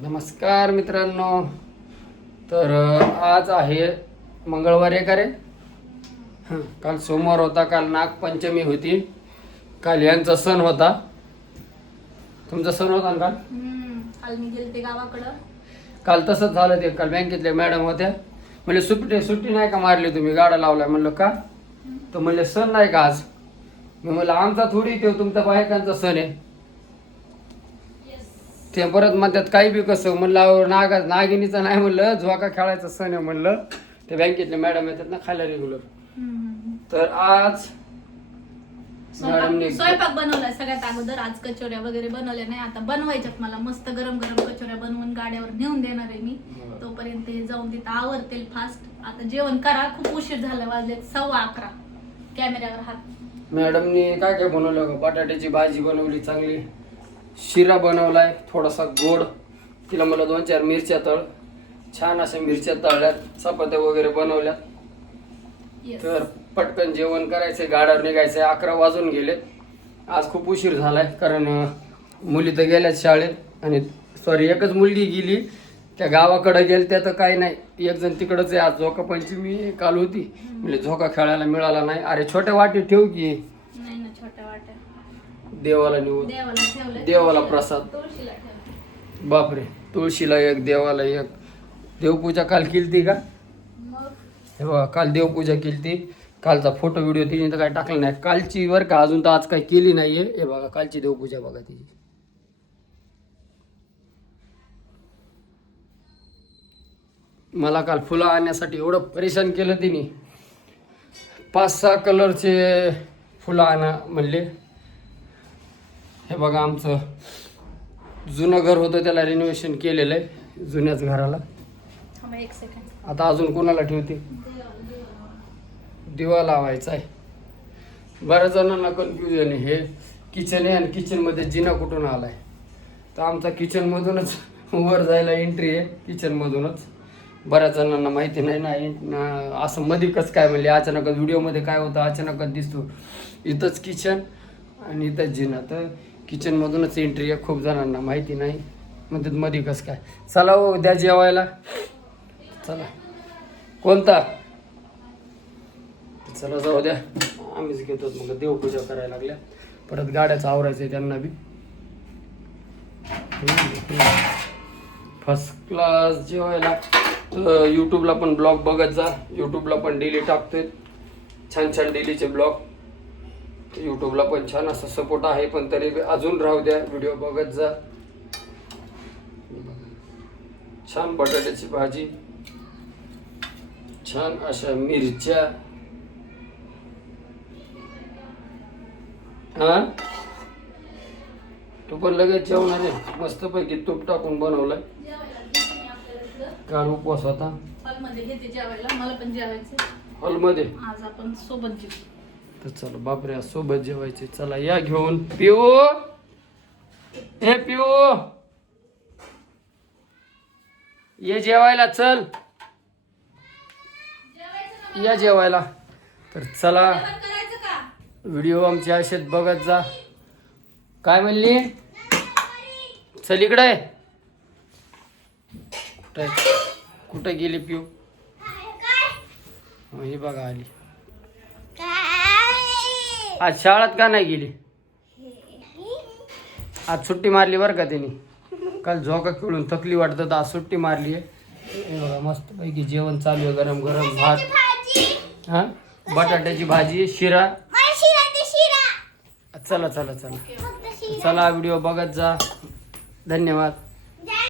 नमस्कार मित्रांनो. तर आज आहे मंगळवार आहे का रे? काल सोमवार होता, काल नागपंचमी होती, काल यांचा सण होता. तुमचा सण होता ना काल? काल मी गेलते गावाकडं. काल तसंच झालं. ते काल बँकेतल्या मॅडम होत्या, म्हणजे सुट्टी नाही का मारली तुम्ही, गाडा लावलाय. म्हणलं का? तर म्हणले सण नाही का आज. मी म्हणलं आमचा थोडी, ते तुमच्या बायकांचा सण आहे. ते परत म्हणतात काही बी कसं. म्हणलं नागिनीचं नाही, म्हणलं झोका खेळायचा सण आहे. म्हणलं ते बँकेतले मॅडम येतात ना खायला रेग्युलर. तर आज मॅडमने स्वयंपाक बनवलाय सगळ्यात अगोदर. आज कचोऱ्या वगैरे बनवल्या नाही, आता बनवायच्यात. मला मस्त गरम गरम कचोऱ्या बनवून गाड्यावर नेऊन देणार आहे मी. तोपर्यंत हे जाऊन तिथं आवरतील फास्ट. आता जेवण करा, खूप उशीर झाला, वाजले 11:15. कॅमेऱ्यावर हात. मॅडमने काय काय बनवलं? बटाट्याची भाजी बनवली चांगली, शिरा बनवलाय थोडासा गोड. तिला मला 2-4 मिरच्या तळ, छान अशा मिरच्या तळल्यात, चपात्या वगैरे बनवल्यात. तर पटकन जेवण करायचंय, गाड्यावर निघायचंय. 11 वाजून गेलेत. आज खूप उशीर झालाय, कारण मुली तर गेल्यात शाळेत. आणि सॉरी, एकच मुलगी गेली, त्या गावाकडे गेली. त्या तर काही नाही, एक जण तिकडच आहे. आज झोका पंचमी काल होती, म्हणजे झोका खेळायला मिळाला नाही. अरे छोट्या वाटी ठेव की. नाही ना, छोट्या वाट्या देवाला नेऊ, देवाला प्रसाद. तुळशीला ठेवलं. बापरे, तुळशीला एक, देवाला एक. देवपूजा काल केलती का? मग हे बघा, काल देवपूजा केलती. कालचा फोटो व्हिडिओ तिने तर काय टाकला नाही. कालची वर का अजून तर आज काही केली नाहीये. हे बघा, कालची देवपूजा बघा तिची. मला काल फुलं आणण्यासाठी एवढं परेशान केलं तिने. 5-6 कलरचे फुलं आणा म्हणले. हे बघा, आमचं जुनं घर होतं, त्याला रिनोव्हेशन केलेलं आहे, जुन्याच घराला. एक सेकंड. आता अजून कोणाला ठेवते? दिवा लावायचा आहे. बऱ्याच जणांना कन्फ्युजन आहे, हे किचन आहे आणि किचनमध्ये जिना कुठून आलाय. तर आमचा किचनमधूनच वर जायला एंट्री आहे, किचनमधूनच. बऱ्याच जणांना माहिती नाही ना, असं मध्ये कसं काय म्हणले. अचानकच व्हिडिओमध्ये काय होतं, अचानकच दिसतो इथंच किचन आणि इथंच जिना. तर किचनमधूनच एंट्री आहे. खूप जणांना माहिती नाही, म्हणतात मध्ये कसं काय. चला हो, द्या जेवायला. चला, कोणता? चला जाऊ द्या, आम्हीच घेतो. मग देवपूजा करायला लागल्या. परत गाड्याचं आवरायचं आहे त्यांना बी. फर्स्ट क्लास जेवायला. यूट्यूबला पण ब्लॉग बघत जा. यूट्यूबला पण डेली टाकतोय छान छान डेलीचे ब्लॉग. यूट्यूबला पण छान असा सपोर्ट आहे, पण तरी अजून राहू द्या, व्हिडिओ बघत जा. छान बटाट्याची भाजी, छान अशा मिरच्या. हा, तू पण लगेच जेवणार आहे. मस्तपैकी तूप टाकून बनवलंय. काल उपवास होता. हॉलमध्ये घेते जेवायला, मला पण जेवायचं हॉलमध्ये. आज आपण सोबत जेवू. तर चला, बापरे, आज सोबत जेवायचे. चला या घेऊन. पिऊ, हे पिऊ, ये जेवायला, चल या जेवायला. तर चला, व्हिडिओ आमचे असेच बघत जा. काय म्हणली? चल इकडे. कुठे गेली पिऊ? ही बघा आली. आज शाळेत का नाही गेली? आज सुट्टी मारली बरं का तिने. काल झोका खेळून थकली वाटतं, तर आज सुट्टी मारली आहे. हे बघा, मस्त पैकी जेवण चालू आहे. गरम गरम भात, हा, बटाट्याची भाजी, शिरा. चला चला चला चला, व्हिडिओ बघत जा. धन्यवाद.